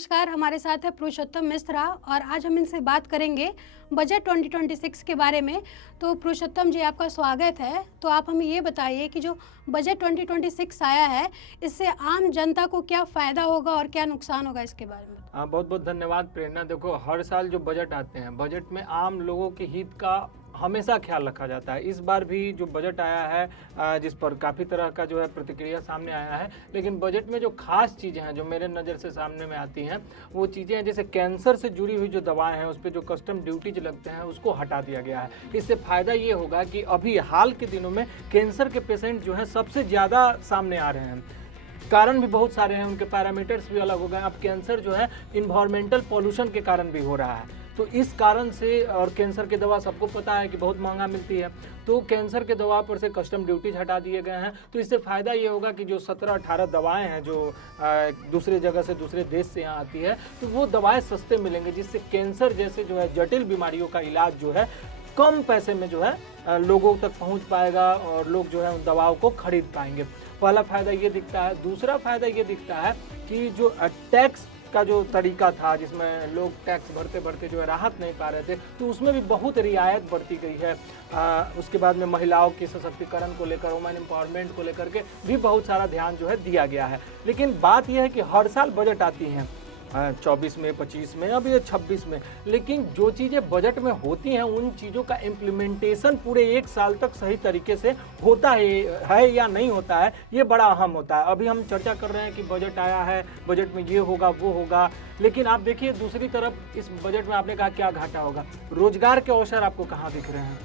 नमस्कार, हमारे साथ है पुरुषोत्तम मिश्रा और आज हम इनसे बात करेंगे बजट 2026 के बारे में। तो पुरुषोत्तम जी, आपका स्वागत है। तो आप हमें ये बताइए कि जो बजट 2026 आया है, इससे आम जनता को क्या फ़ायदा होगा और क्या नुकसान होगा, इसके बारे में। हाँ, बहुत बहुत धन्यवाद प्रेरणा। देखो, हर साल जो बजट आते हैं, बजट में आम लोगों के हित का हमेशा ख्याल रखा जाता है। इस बार भी जो बजट आया है, जिस पर काफ़ी तरह का जो है प्रतिक्रिया सामने आया है, लेकिन बजट में जो खास चीज़ें हैं जो मेरे नज़र से सामने में आती हैं, वो चीज़ें हैं जैसे कैंसर से जुड़ी हुई जो दवाएं हैं, उस पर जो कस्टम ड्यूटीज लगते हैं उसको हटा दिया गया है। इससे फ़ायदा ये होगा कि अभी हाल के दिनों में कैंसर के पेशेंट जो हैं सबसे ज़्यादा सामने आ रहे हैं। कारण भी बहुत सारे हैं, उनके पैरामीटर्स भी अलग हो गए। अब कैंसर जो है इन्वायरमेंटल पॉल्यूशन के कारण भी हो रहा है, तो इस कारण से, और कैंसर की दवा सबको पता है कि बहुत महंगा मिलती है, तो कैंसर के दवा पर से कस्टम ड्यूटीज हटा दिए गए हैं। तो इससे फ़ायदा ये होगा कि जो 17-18 दवाएं हैं जो दूसरे जगह से, दूसरे देश से यहाँ आती है, तो वो दवाएं सस्ते मिलेंगे, जिससे कैंसर जैसे जो है जटिल बीमारियों का इलाज जो है कम पैसे में जो है लोगों तक पहुँच पाएगा और लोग जो है उन दवाओं को खरीद पाएंगे। पहला फ़ायदा ये दिखता है। दूसरा फ़ायदा ये दिखता है कि जो टैक्स का जो तरीका था, जिसमें लोग टैक्स भरते भरते जो है राहत नहीं पा रहे थे, तो उसमें भी बहुत रियायत बढ़ती गई है। उसके बाद में महिलाओं के सशक्तिकरण को लेकर, वुमेन एम्पावरमेंट को लेकर के भी बहुत सारा ध्यान जो है दिया गया है। लेकिन बात यह है कि हर साल बजट आती हैं, 24 में, 25 में, अब ये 26 में, लेकिन जो चीज़ें बजट में होती हैं उन चीज़ों का इम्प्लीमेंटेशन पूरे एक साल तक सही तरीके से होता है या नहीं होता है, ये बड़ा अहम होता है। अभी हम चर्चा कर रहे हैं कि बजट आया है, बजट में ये होगा वो होगा, लेकिन आप देखिए दूसरी तरफ इस बजट में आपने कहा क्या घाटा होगा। रोजगार के अवसर आपको कहाँ दिख रहे हैं?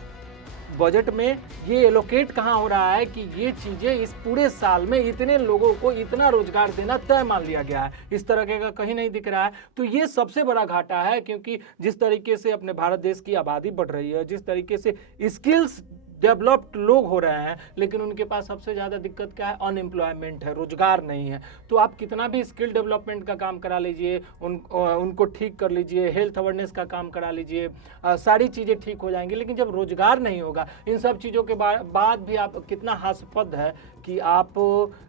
बजट में ये एलोकेट कहाँ हो रहा है कि ये चीज़ें इस पूरे साल में इतने लोगों को इतना रोजगार देना तय मान लिया गया है, इस तरह का कहीं नहीं दिख रहा है। तो ये सबसे बड़ा घाटा है, क्योंकि जिस तरीके से अपने भारत देश की आबादी बढ़ रही है, जिस तरीके से स्किल्स डेवलप्ड लोग हो रहे हैं, लेकिन उनके पास सबसे ज़्यादा दिक्कत क्या है? अनएम्प्लॉयमेंट है, रोजगार नहीं है। तो आप कितना भी स्किल डेवलपमेंट का काम करा लीजिए, उनको ठीक कर लीजिए, हेल्थ अवेयरनेस का काम करा लीजिए, सारी चीज़ें ठीक हो जाएंगी, लेकिन जब रोजगार नहीं होगा, इन सब चीज़ों के बाद भी आप, कितना हास्यास्पद है कि आप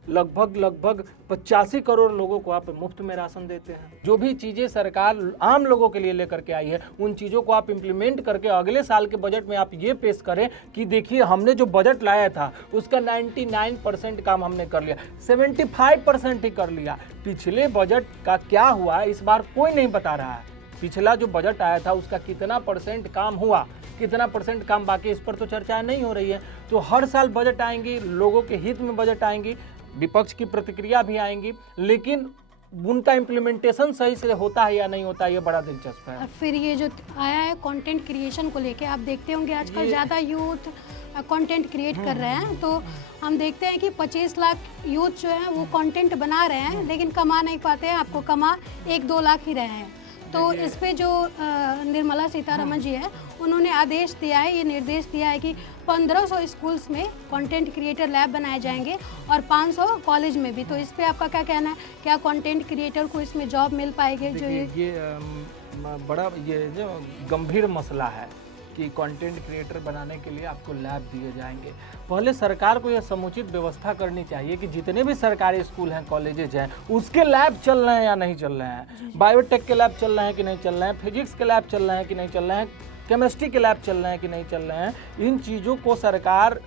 लगभग 85 करोड़ लोगों को आप मुफ्त में राशन देते हैं। जो भी चीज़ें सरकार आम लोगों के लिए लेकर के आई है, उन चीज़ों को आप इम्प्लीमेंट करके अगले साल के बजट में आप ये पेश करें कि देखिए हमने जो बजट लाया था उसका 99% काम हमने कर लिया, 75% ही कर लिया। पिछले बजट का क्या हुआ इस बार कोई नहीं बता रहा है। पिछला जो बजट आया था उसका कितना परसेंट काम हुआ, कितना परसेंट काम बाकी, इस पर तो चर्चा नहीं हो रही है। तो हर साल बजट आएंगी, लोगों के हित में बजट आएंगी, विपक्ष की प्रतिक्रिया भी आएंगी, लेकिन उनका इम्प्लीमेंटेशन सही से होता है या नहीं होता है, ये बड़ा दिलचस्प है। फिर ये जो आया है कंटेंट क्रिएशन को लेके, आप देखते होंगे आजकल ज़्यादा यूथ कंटेंट क्रिएट कर रहे हैं। तो हम देखते हैं कि 25 लाख यूथ जो है वो कंटेंट बना रहे हैं, लेकिन कमा नहीं पाते हैं। आपको कमा 1-2 लाख ही रहे हैं। तो इस पे जो निर्मला सीतारमण जी है, उन्होंने आदेश दिया है, ये निर्देश दिया है कि 1500 स्कूल्स में कंटेंट क्रिएटर लैब बनाए जाएंगे और 500 कॉलेज में भी। तो इस पे आपका क्या कहना है? क्या कंटेंट क्रिएटर को इसमें जॉब मिल पाएगी? जो ये बड़ा ये जो गंभीर मसला है कि कंटेंट क्रिएटर बनाने के लिए आपको लैब दिए जाएंगे। पहले सरकार को यह समुचित व्यवस्था करनी चाहिए कि जितने भी सरकारी स्कूल हैं, कॉलेजेज हैं, उसके लैब चल रहे हैं या नहीं चल रहे हैं, बायोटेक के लैब चल रहे हैं कि नहीं चल रहे हैं, फिजिक्स के लैब चल रहे हैं कि नहीं चल रहे हैं, केमिस्ट्री के लैब चल रहे हैं कि नहीं चल रहे हैं। इन चीज़ों को सरकार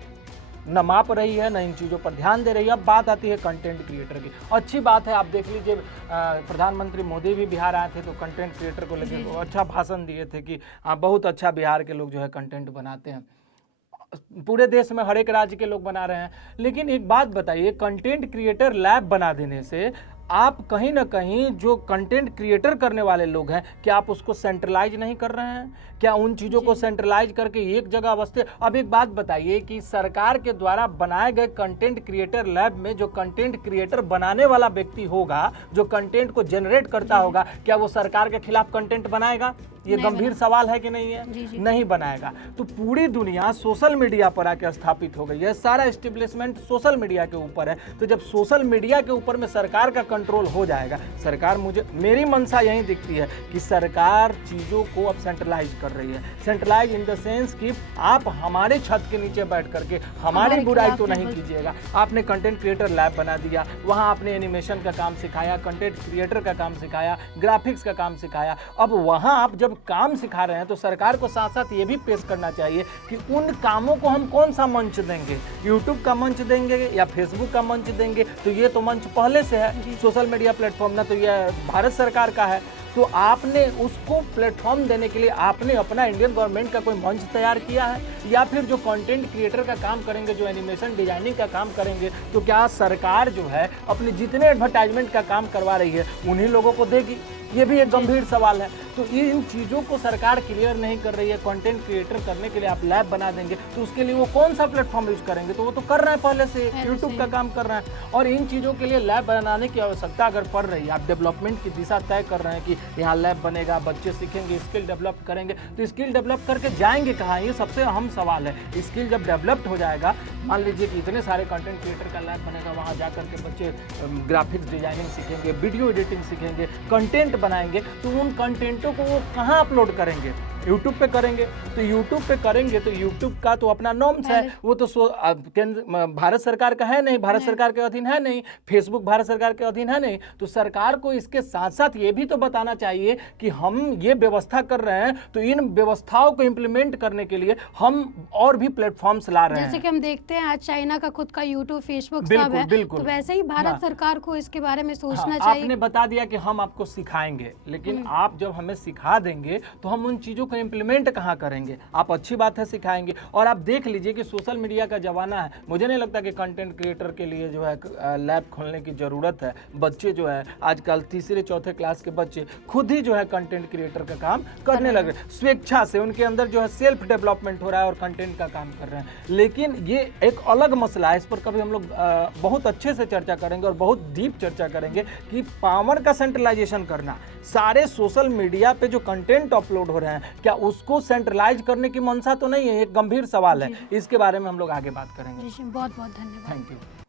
न माप रही है, न इन चीज़ों पर ध्यान दे रही है। अब बात आती है कंटेंट क्रिएटर की। अच्छी बात है, आप देख लीजिए प्रधानमंत्री मोदी भी बिहार आए थे तो कंटेंट क्रिएटर को लेकर अच्छा भाषण दिए थे कि बहुत अच्छा बिहार के लोग जो है कंटेंट बनाते हैं। पूरे देश में हर एक राज्य के लोग बना रहे हैं। लेकिन एक बात बताइए, कंटेंट क्रिएटर लैब बना देने से आप कहीं ना कहीं जो कंटेंट क्रिएटर करने वाले लोग हैं, क्या आप उसको सेंट्रलाइज नहीं कर रहे हैं? क्या उन चीज़ों को सेंट्रलाइज करके एक जगह बसते? अब एक बात बताइए कि सरकार के द्वारा बनाए गए कंटेंट क्रिएटर लैब में जो कंटेंट क्रिएटर बनाने वाला व्यक्ति होगा, जो कंटेंट को जनरेट करता होगा, क्या वो सरकार के खिलाफ कंटेंट बनाएगा? ये नहीं गंभीर सवाल है कि नहीं है? जी, जी। नहीं बनाएगा। तो पूरी दुनिया सोशल मीडिया पर आके स्थापित हो गई है, सारा एस्टेब्लिशमेंट सोशल मीडिया के ऊपर है। तो जब सोशल मीडिया के ऊपर में सरकार का कंट्रोल हो जाएगा, सरकार मेरी मंशा यही दिखती है कि सरकार चीज़ों को अब सेंट्रलाइज कर रही है। सेंट्रलाइज इन द सेंस कि आप हमारे छत के नीचे बैठ करके हमारी बुराई तो नहीं कीजिएगा। आपने कंटेंट क्रिएटर लैब बना दिया, वहाँ आपने एनिमेशन का काम सिखाया, कंटेंट क्रिएटर का काम सिखाया, ग्राफिक्स का काम सिखाया। अब वहाँ आप जब काम सिखा रहे हैं तो सरकार को साथ साथ ये भी पेश करना चाहिए कि उन कामों को हम कौन सा मंच देंगे, यूट्यूब का मंच देंगे या फेसबुक का मंच देंगे। तो ये तो मंच पहले से है, सोशल मीडिया प्लेटफॉर्म ना, तो ये भारत सरकार का है। तो आपने उसको प्लेटफॉर्म देने के लिए आपने अपना इंडियन गवर्नमेंट का कोई मंच तैयार किया है, या फिर जो कंटेंट क्रिएटर का काम करेंगे, जो एनिमेशन डिजाइनिंग का काम करेंगे, तो क्या सरकार जो है अपने जितने एडवर्टाइजमेंट का काम करवा रही है उन्हीं लोगों को देगी? ये भी एक गंभीर सवाल है। तो इन चीज़ों को सरकार क्लियर नहीं कर रही है। कंटेंट क्रिएटर करने के लिए आप लैब बना देंगे तो उसके लिए वो कौन सा प्लेटफॉर्म यूज करेंगे? तो वो तो कर रहे हैं पहले से, यूट्यूब का काम कर रहे हैं। और इन चीज़ों के लिए लैब बनाने की आवश्यकता अगर पड़ रही है, आप डेवलपमेंट की दिशा तय कर रहे हैं कि यहाँ लैब बनेगा, बच्चे सीखेंगे, स्किल डेवलप करेंगे, तो स्किल डेवलप करके जाएंगे कहाँ? ये सबसे अहम सवाल है। स्किल जब डेवलप्ड हो जाएगा, मान लीजिए कि इतने सारे कंटेंट क्रिएटर का लैब बनेगा, वहाँ जा करके बच्चे ग्राफिक्स डिजाइनिंग सीखेंगे, वीडियो एडिटिंग सीखेंगे, कंटेंट बनाएंगे, तो उन कंटेंटों को वो कहाँ अपलोड करेंगे? यूट्यूब पे करेंगे। तो यूट्यूब पे करेंगे तो यूट्यूब का तो अपना नॉर्म्स है, वो तो केंद्र भारत सरकार का है नहीं, भारत सरकार के अधीन है नहीं, फेसबुक भारत सरकार के अधीन है नहीं। तो सरकार को इसके साथ साथ ये भी तो बताना चाहिए कि हम ये व्यवस्था कर रहे हैं, तो इन व्यवस्थाओं को इम्प्लीमेंट करने के लिए हम और भी प्लेटफॉर्म्स ला रहे हैं। जैसे कि हम देखते हैं आज चाइना का खुद का यूट्यूब, फेसबुक सब है, तो वैसे ही भारत सरकार को इसके बारे में सोचना चाहिए। आपने बता दिया कि हम आपको सिखाएंगे, लेकिन आप जब हमें सिखा देंगे तो हम उन चीज़ों को इम्प्लीमेंट कहाँ करेंगे? आप अच्छी बात है सिखाएंगे। और आप देख लीजिए कि सोशल मीडिया का ज़माना है, मुझे नहीं लगता कि कंटेंट क्रिएटर के लिए जो है लैब खोलने की ज़रूरत है। बच्चे जो है आजकल तीसरे चौथे क्लास के बच्चे खुद ही जो है कंटेंट क्रिएटर का काम करने लगे, स्वेच्छा से उनके अंदर जो है सेल्फ डेवलपमेंट हो रहा है और कंटेंट का काम कर रहे हैं। लेकिन ये एक अलग मसला है, इस पर कभी हम लोग बहुत अच्छे से चर्चा करेंगे और बहुत डीप चर्चा करेंगे कि पावर का सेंट्रलाइजेशन करना, सारे सोशल मीडिया पे जो कंटेंट अपलोड हो रहे हैं, क्या उसको सेंट्रलाइज करने की मंशा तो नहीं है? एक गंभीर सवाल है, इसके बारे में हम लोग आगे बात करेंगे। जी, बहुत बहुत धन्यवाद। Thank you.